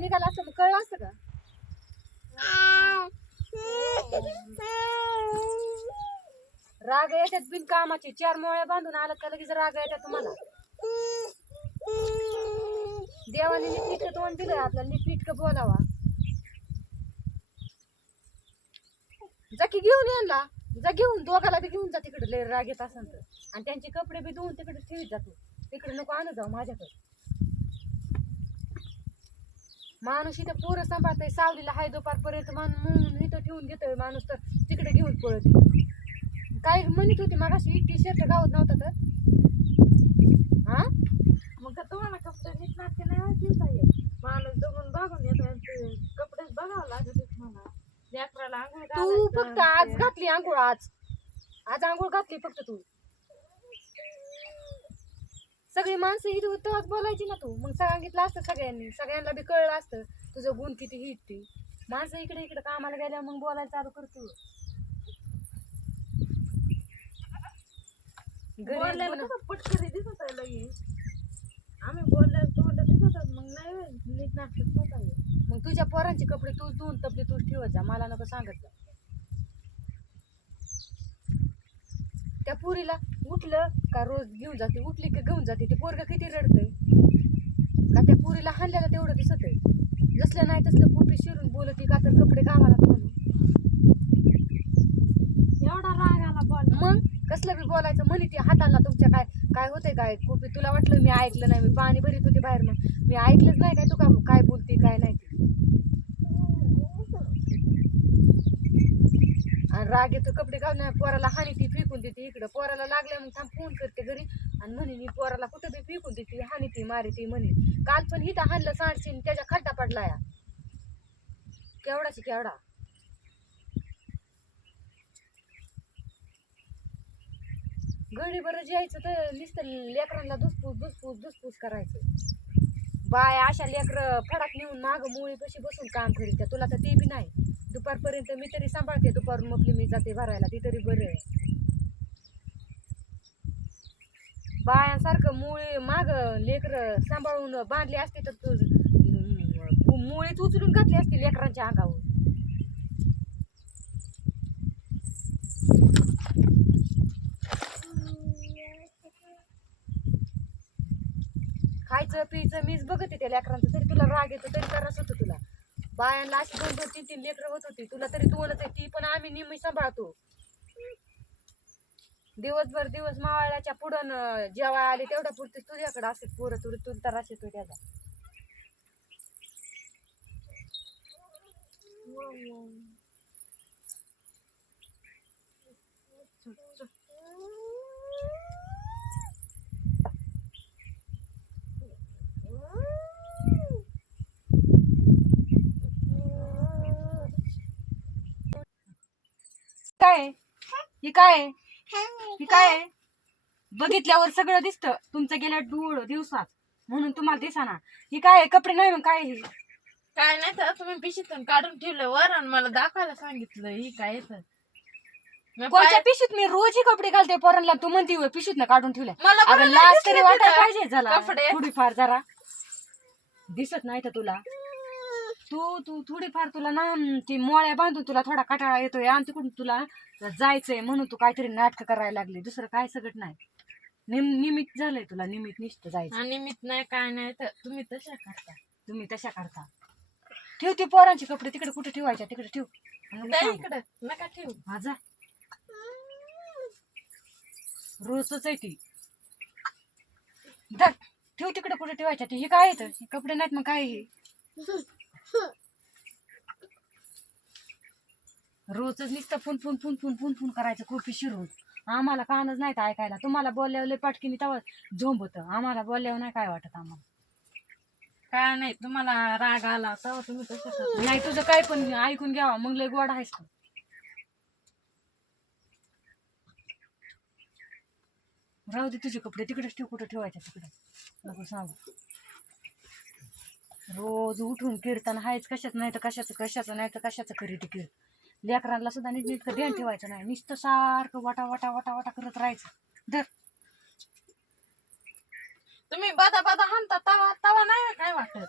निघाला असतं मग कळलं असतं का? राग येतात बिन कामाचे चार मोळ्या बांधून आलं का लगेच राग येतात तुम्हाला? देवाने नीटनीटकं तोंड दिलंय आपल्याला. नीटनीटकं बोलावा. जकी घेऊन यांना जा घेऊन. दोघाला बी घेऊन जा तिकडे. लय राग येत असेल तर. आणि त्यांचे कपडे बी धुवून तिकडे ठेवीत जातो तिकडे नको आणू जाऊ माझ्याकडे. माणूस इथं पोरं सांभाळतंय सावलीला हाय दुपारपर्यंत मान म्हणून इथं ठेवून घेतोय माणूस तर. तिकडे घेऊन पळत काय म्हणत होती मागाशी? टी शर्ट गावत नव्हता तर. हा? मग का तुम्हाला कपडे नीट नाटके नाही माहिती पाहिजे माणूस जगून बघून येतो कपडेच बघावं लागत मला लेकराला आंघोळ तू फक्त आज. घातली आंघोळ आज. आज आंघोळ घातली फक्त तू. सगळी माणसं इथे तेव्हाच बोलायची ना तू. मग सांगितलं असतं सगळ्यांनी. सगळ्यांना बी कळलं असतं तुझं गुण किती हिट ती माणसं इकडे इकडे कामाला गेल्या मग बोलायला चालू करतो पटकरी दिसत आहे आम्ही बोलल्याला तोंड दिसतात मग नाही होय, नीट नाटक होत आहे. मग तुझ्या पोरांचे कपडे तू धुवून तपले तू ठेवत जा. मला नको सांगत जा. त्या पुरीला उठलं का रोज घेऊन जाते उठली का घेऊन जाते ते पोरग किती रडतंय. का त्या पुरीला हाणल्याला तेवढं दिसत आहे. जसलं नाही तसलं पोटी शिरून बोलती का तर कपडे म्हणून एवढा राग आला बोल मग कसलं बी बोलायचं म्हणे ती हाताला तुमच्या काय काय होतंय काय? कुठे तुला वाटलं मी ऐकलं नाही मी पाणी भरीत होते बाहेर मग. मी ऐकलंच नाही काय तू का काय बोलती काय नाही ते. आणि राग येतो कपडे घालून पोराला हानी ती फेकून देते इकडं पोराला लागल्या मग थांब फोन करते घरी. आणि म्हणे मी पोराला कुठं बी फेकून देते हानी ती मारी ती म्हणे. काल पण हिथं हाणलं सांडशीन त्याच्या खड्डा पडला या. केवडाची केवढा? घडी बरं जायचं तर नुसतं लेकरांना दुसपूस दुसपूस दुसपूस करायचं. बाय अशा लेकर फडाक नेऊन माग मुळी कशी बसून काम करीत तुला तर ते बी नाही. दुपारपर्यंत मी तरी सांभाळते दुपारून मग मी जाते भरायला ती तरी बरं आहे. बायांसारखं मुळी माग लेकर सांभाळून बांधली असते तर तू अं, मुळीच उचलून घातली असती लेकरांच्या अंगावर. खायचं पियचं मीच बघते त्या लेकरांचं. तरी तुला राग येतो तरी त्रास होतो तुला. बायांना अशी दोन दोन तीन तीन लेकरं होत होती. तुला तरी दोनच आहे ती पण आम्ही निम्मी सांभाळतो. दिवसभर दिवस मावळ्याच्या पुढं जेव्हा आले तेवढ्या पुरते तुझ्याकडे असते पोरं तुला तुला त्रास येतो त्याचा काय आहे? ही काय आहे? ही काय आहे? बघितल्यावर सगळं दिसतं तुमचं गेल्या डोळ दिवसात म्हणून तुम्हाला दिसाना ही काय आहे? कपडे नाही मग काय आहे ही काय नाही तर तुम्ही पिशीतून काढून ठेवलं वर आणि मला दाखवायला सांगितलं ही काय येतं मी कोणत्या पाय- पिशवीत मी रोजही कपडे घालते पोरांना तू म्हणती होय पिशवीत ना काढून ठेवल्या मला अगं बरं लाज नाही तरी वाटायला तिथं. पाहिजे झाला कपडे. थोडीफार जरा दिसत नाही तर तुला तू तू थोडीफार तुला ना ती मोळ्या बांधून तुला थोडा कटाळा येतोय आणि तिकडून तुला जायचंय म्हणून तू काहीतरी नाटक करायला लागली. दुसरं काय सगळं नाही. निम निमित्त झालंय तुला निमित्त निष्ठ जायचं. आणि निमित्त नाही काय नाही तर तुम्ही तशा करता. तुम्ही तशा करता. ठेव ती पोरांचे कपडे तिकडे कुठे ठेवायच्या तिकडे ठेव. आणि नको त्या सांगू. इकडं नका ठेवू. माझा रोजच आहे ती. धर. ठेव तिकडे कुठे ठेवायच्या ते हे काय येतं हे कपडे नाहीत मग काय हे? रोजच नुसतं फुन फुन फुन फुन फुन फुन करायचं खूप शिरून. आम्हाला कानच नाही तर ऐकायला. तुम्हाला बोलल्यावर लय पाटकीने तेव्हा झोंब होतं आम्हाला बोलल्यावर नाही काय वाटत आम्हाला. काय नाही तुम्हाला राग आला तेव्हा तुम्ही तसं नाही तुझं काय पण ऐकून घ्यावा. मग लय गोड आहेस तू. राहू दे तुझे कपडे. तिकडेच ठेव कुठं ठेवायचे तिकडे. नको सांगू. रोज उठून कीर्तन हायच कशाच नाही तर कशाचं कशाचं नाही तर कशाचं करीत कीर लेकरांना सुद्धा नीट नीटकं ध्यान ठेवायचं नाही. नुसतं सारखं वाटा वाटा वाटा वाटा करत राहायचं. धर. तुम्ही बादा बादा हाणता तवा तवा नाही काय वाटत?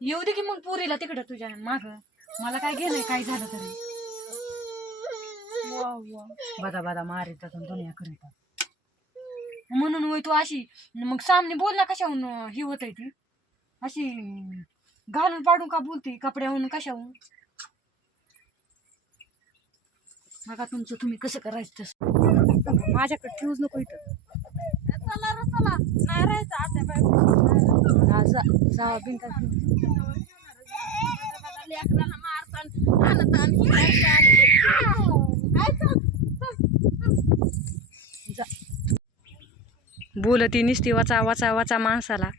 येऊ दे की मग पुरीला तिकडं तुझ्या माग. मला काय गेलंय काय झालं तरी. वा वा बदा बदा मारितात दुनिया करीतात म्हणून होय तू अशी मग सामने बोलला कशाहून ही होत ती. अशी घालून पाडून का बोलते कपड्याहून कशाहून बघा तुमचं तुम्ही कसं करायचं तसं. माझ्याकडे ठेवूच नको इथं. चला रे चला. नाही राहायचं आता लेकराला मारतान जा. बोलती निसती वाचा वाचा वाचा माणसाला.